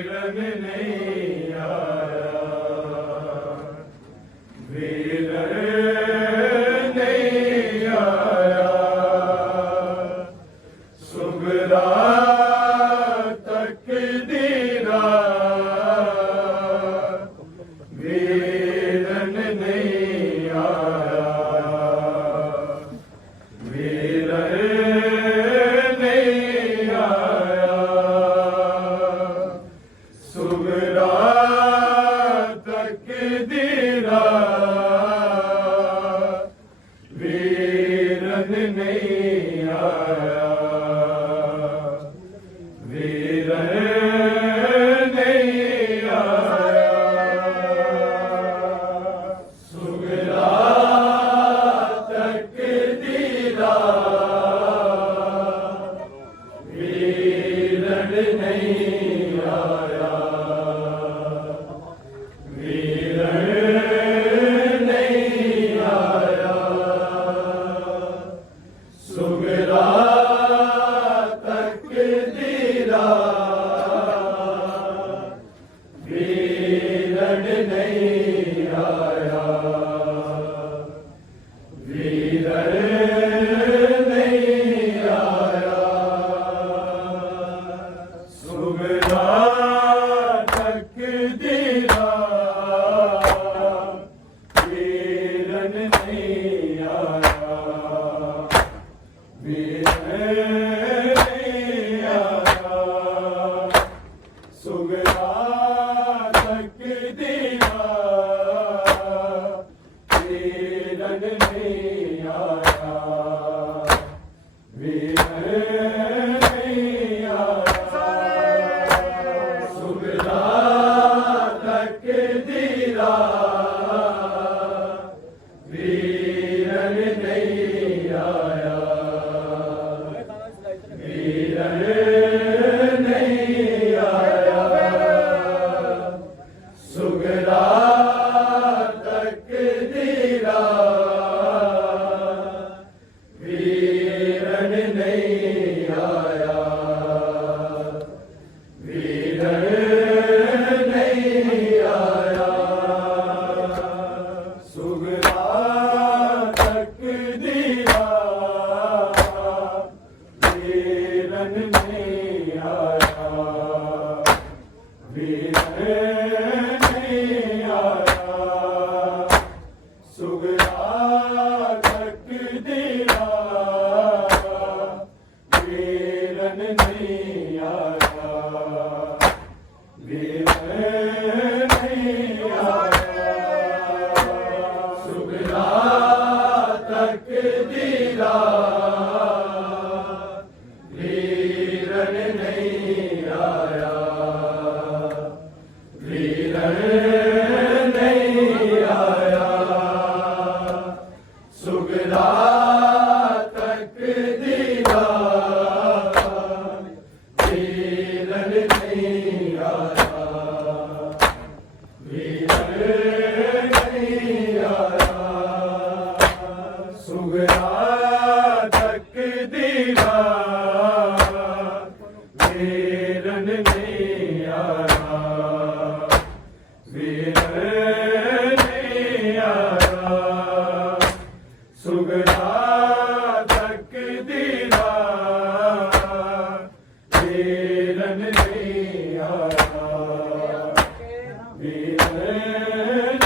वीरन नहीं आया, वीरन नहीं आया, सुगरा तकदीरा वीरन नहीं आया, वीरन नहीं आया, सुगरा तकदीरा वीरन नहीं आया, वीरन नहीं आया, सुगरा तकदीरा वीरन नहीं आया, वीरन नहीं आया, सुगरा तकदीरा वीरन नहीं आया, वीरन नहीं आया, सुगरा तकदीरा वीरन नहीं आया, वीरन नहीं आया, सुगरा तकदीरा वीरन नहीं आया, वीरन नहीं आया, सुगरा तकदीरा वीरन नहीं आया, वीरन नहीं आया, सुगरा तकदीरा वीरन नहीं आया, वीरन नहीं आया, सुगरा तकदीरा वीरन नहीं आया, वीरन नहीं आया, सुगरा तकदीरा वीरन नहीं आया, वीरन नहीं आया, सुगरा तकदीरा वीरन नहीं आया, वीरन नहीं आया, सुगरा तकदीरा वीरन नहीं आया, वीरन नहीं आया, सुगरा तकदीरा वीरन नहीं आया, वीरन नहीं आया, सुगरा तकदीरा वीरन नहीं आया, वीरन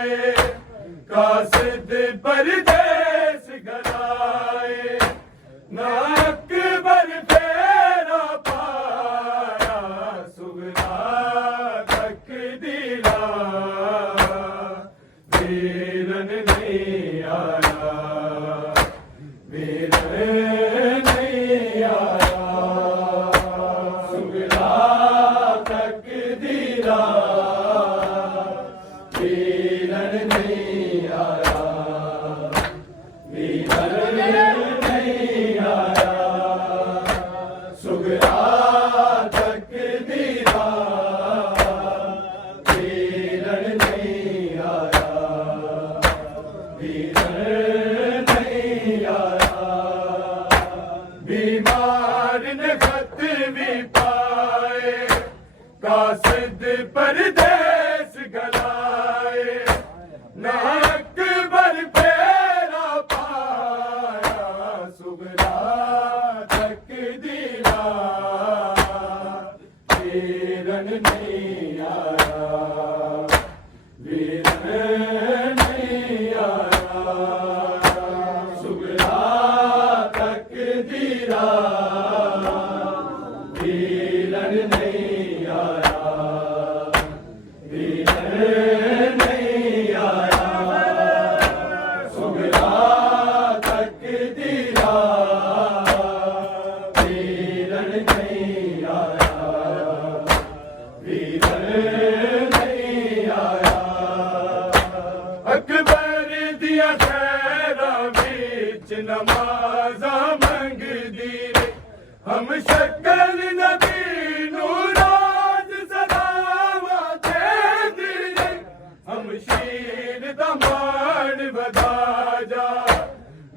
पाए, कासिद परदेस गलाए, ना अकबर फेरा पाया, सुगना तकदीरा, वीरन नहीं आया, वीरन नहीं आया, सुगना तकदीरा, वीरन नहीं आया, वीरन नहीं आया, सुगना तकदीरा, वीरन नहीं आया, वीरन नहीं आया, बीमार ने खत भी पाए, कासिद परदेस गलाए, ना अकबर फेरा पाया, सुगना तकदीरा, वीरन नहीं आया, वीरन नहीं आया, सुगना तकदीरा, वीरन नहीं आया, वीरन नहीं आया, सुगना तकदीरा, वीरन नहीं आया, वीरन नहीं आया, अकबर दिया खैरा विच नमाजा मंगदी रे, हम शक्ल नबी नूराज सदावा देंदी रे, हम शीर दा मान वधा जा,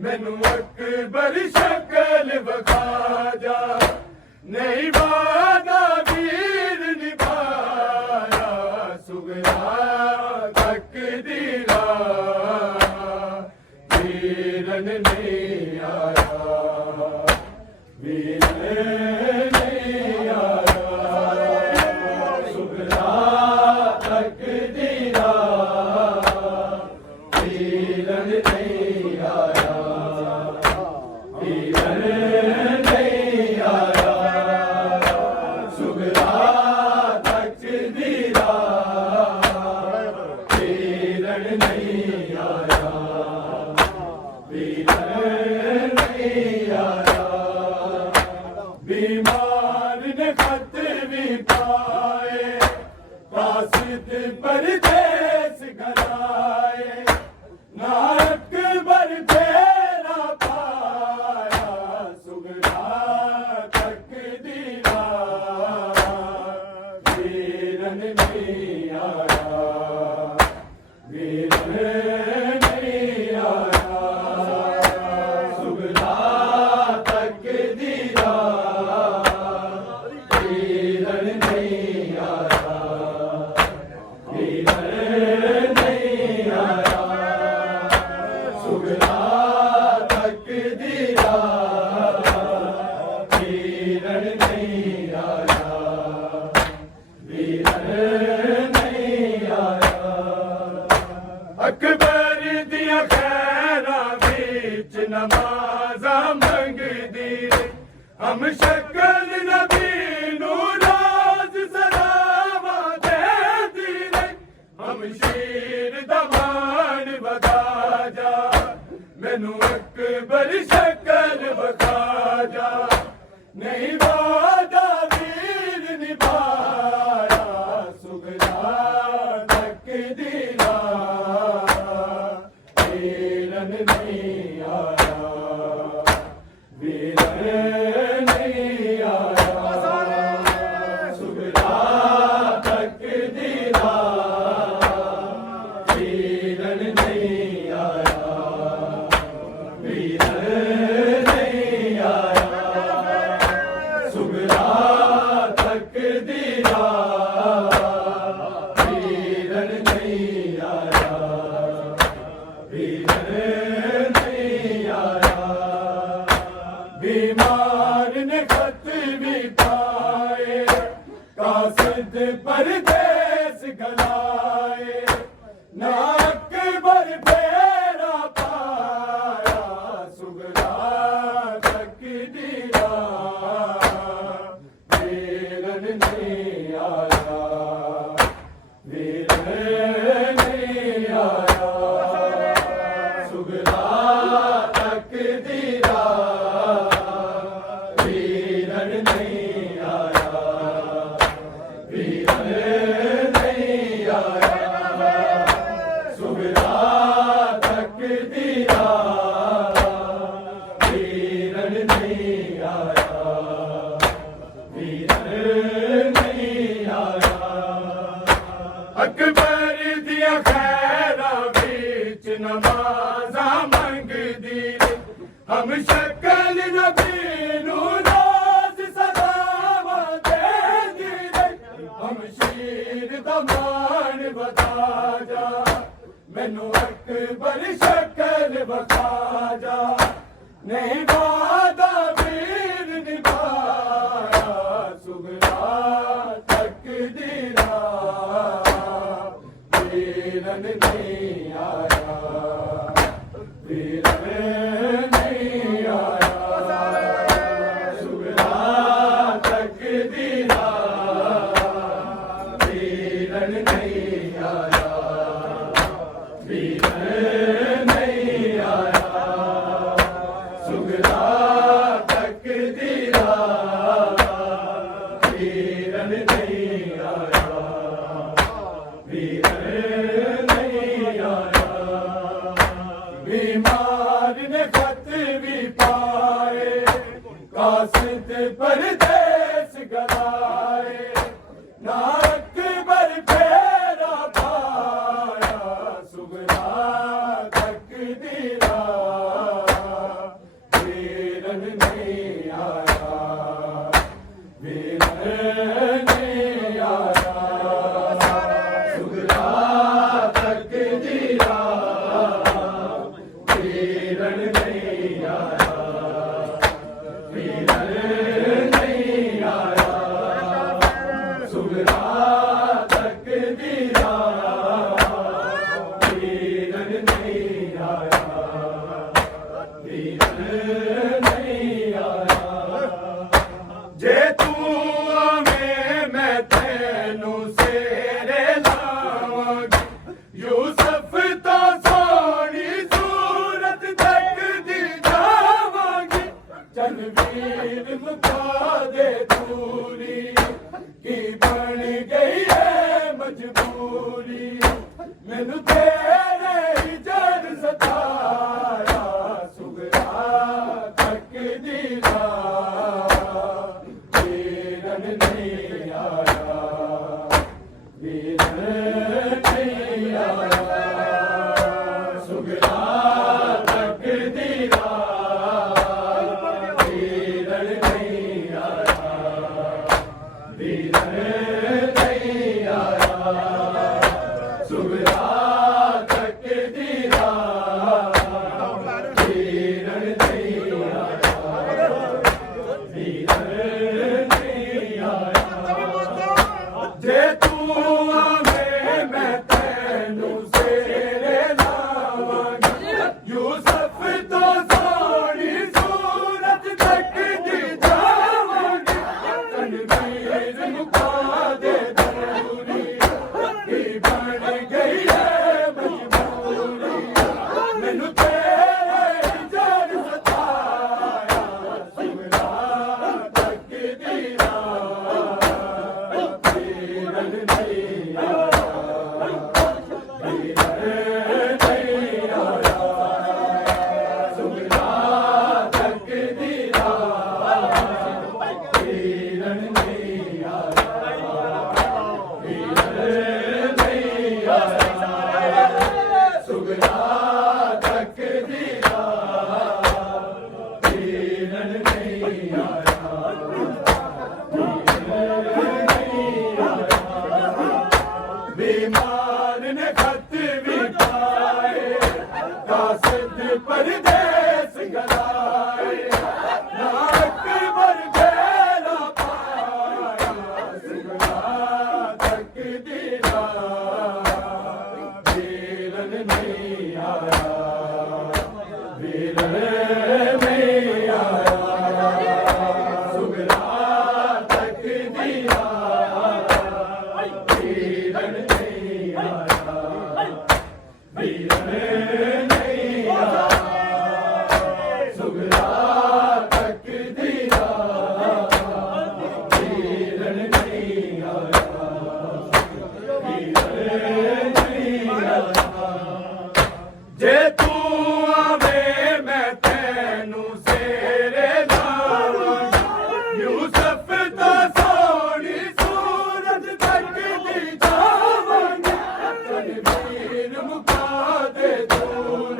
मैनू अकबर शक्ल वखा जा, नहीं वादा वीर निभाया, सुगना तकदीरा, वीरन नहीं आया, वीरन नहीं आया, सुगना तकदीरा, वीरन नहीं आया, वीरन नहीं आया, सुगना तकदीरा, वीरन नहीं आया, वीरन नहीं आया, बीमार ने खत भी पाए, कासिद परदेस गलाए, ना अकबर फेरा पाया, सुगना तकदीरा, वीरन नहीं आया, वीरन नहीं आया, सुगना तकदीरा, वीरन नहीं आया, वीरन नहीं आया, सुगना तकदीरा, वीरन नहीं आया, वीरन नहीं आया, अकबर दिया खैरा विच नमाजा मंगदी रे, हम शक्ल नबी नूराज सदावा देंदी रे, हम शीर दा मान वधा जा, मैनू अकबर शक्ल वखा जा, नहीं वादा वीर निभाया, सुगना तकदीरा, वीरन नहीं आया, वीरन नहीं आया, सुगना तकदीरा, वीरन नहीं आया, वीरन नहीं आया, सुगना तकदीरा, वीरन नहीं आया, वीरन नहीं नमाज़ा मंगदी रे हम शक्ल नबी नू रोज़ सलावां देंदी रे हम शीर दा मान बता जा मैनू अकबर शक्ल बता जा नहीं वादा वीर निभाया सुगरा तकदीरा वीरन नहीं आया वीरन नहीं आया सुगरा तकदीरा वीरन नहीं आया वीरन नहीं आया सुगरा तकदीरा वीरन नहीं आया वीरन नहीं आया बीमार ने खत भी पाए कासिद परदेस गलाए ना अकबर फेरा पाया सुगरा तकदीरा वीरन नहीं आया वीरन नहीं आया सुगरा तकदीरा वीरन नहीं आया वीरन नहीं आया सुगरा तकदीरा वीरन नहीं आया वीरन नहीं आया जे तू आवे मैं तेनू सेरे लावांगी यूसुफ तो सोनी सूरत तकदी जावांगी जनवीर मुका दे दूरी की बन गई है मजबूरी मैनू तेरे ही जर सताया सुगरा तकदीरा वीरन नहीं आया वीरन नहीं आया सुगरा तकदीरा वीरन नहीं आया वीरन नहीं आया सुगरा तकदीरा वीरन नहीं आया वीरन नहीं आया जे तू आवे मैं तेनू सेरे लावांगी यूसुफ तो सोनी सूरत तकदी जावांगी तनवीर मुका दे दूरी की बन गई है मजबूरी मैनू तेरे ही जर सताया सुगरा तकदीरा वीरन नहीं आया वीरन नहीं आया सुगरा तकदीरा वीरन नहीं आया वीरन नहीं आया सुगरा तकदीरा वीरन नहीं आया बीमार ने खत भी पाए कासिद परदेस गलाए ना अकबर फेरा पाया सुगरा तकदीरा वीरन नहीं आया वीरन नहीं आया सुगरा तकदीरा वीरन नहीं आया वीरन नहीं आया सुगरा तकदीरा वीरन नहीं आया वीरन नहीं आया जे तू आवे मैं तेनू सेरे लावांगी यूसुफ तो सोनी सूरत तकदी जावांगी तनवीर मुका दे दूरी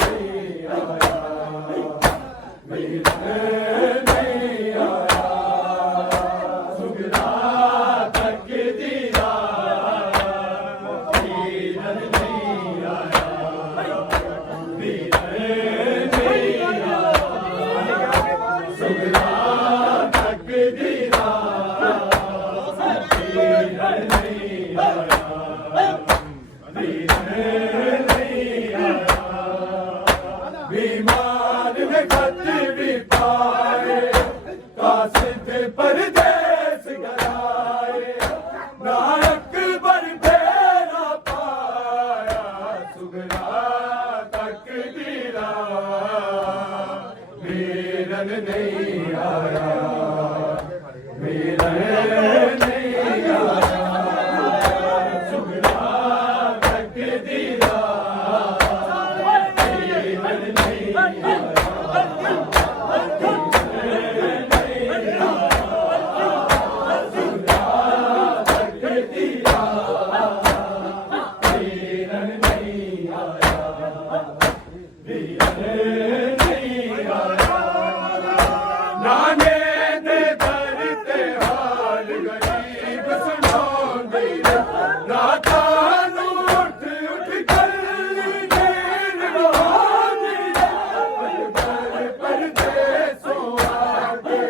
नहीं आया, वीरन नहीं आया, सुगरा तक दिया, वीरन नहीं आया, वीरन नहीं आया, सुगरा तक दिया, वीरन नहीं आया, वीरन नहीं आया, बीमार में खत भी पाए, कासिद परदेस गलाए, नायक बर फेरा पाया, सुगरा तक दिला, वीरन नहीं आया, वीरन नहीं आया, सुगरा तक दिला, वीरन नहीं आया, नाने दे करते हाल गरीब सुनांदे, राता नू उठ उठ कर नींद बहादी, पर परदेसों आके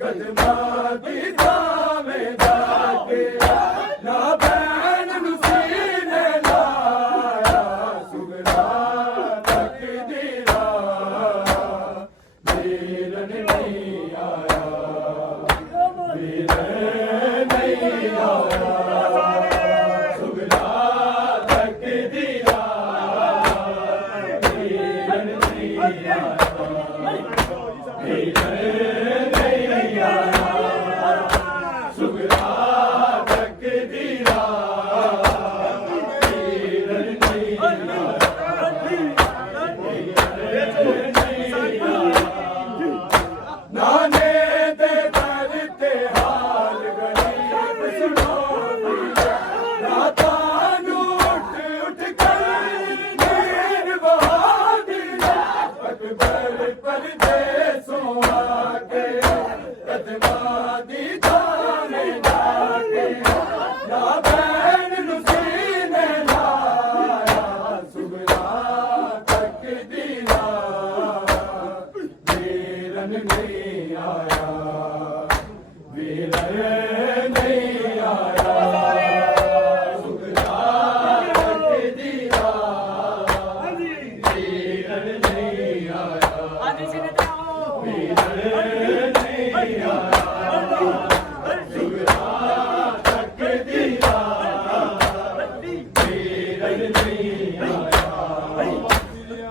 कदमां दी थामे जाके, ना भैन नू सीने लाया, सुगरा तक दिला, वीरन नहीं आया, वीरन नहीं आया, सुगरा तक दिला, वीरन नहीं आया, वीरन नहीं आया, सुगरा तक दिला, वीरन नहीं आया, नाने दे करते हाल गरीब सुनांदे, राता नू उठ उठ कर नींद बहादी, अकबर परदेसों आके कदमां दी थामे जाके, ना भैन नू सीने लाया, सुगरा तक दिला, वीरन नहीं आया, वीरन नहीं आया, सुगरा तक दिला, वीरन नहीं आया, वीरन नहीं आया, सुगरा तक दिला, वीरन नहीं आया,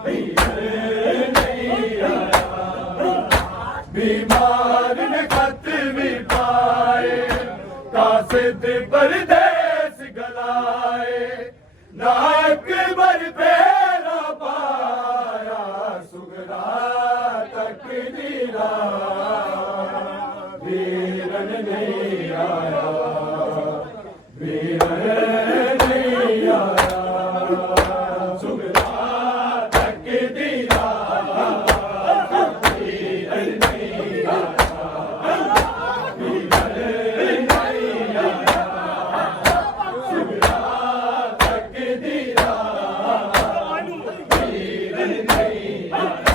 वीरन नहीं आया, बीमार में खत भी पाए, कासिद परदेस गलाए, नायक बर फेरा पाया, सुगरा तक दिला, वीरन नहीं आया, वीरन नहीं आया, सुगरा तक दिला, वीरन नहीं आया, वीरन नहीं आया, सुगरा तक दिला, वीरन नहीं आया।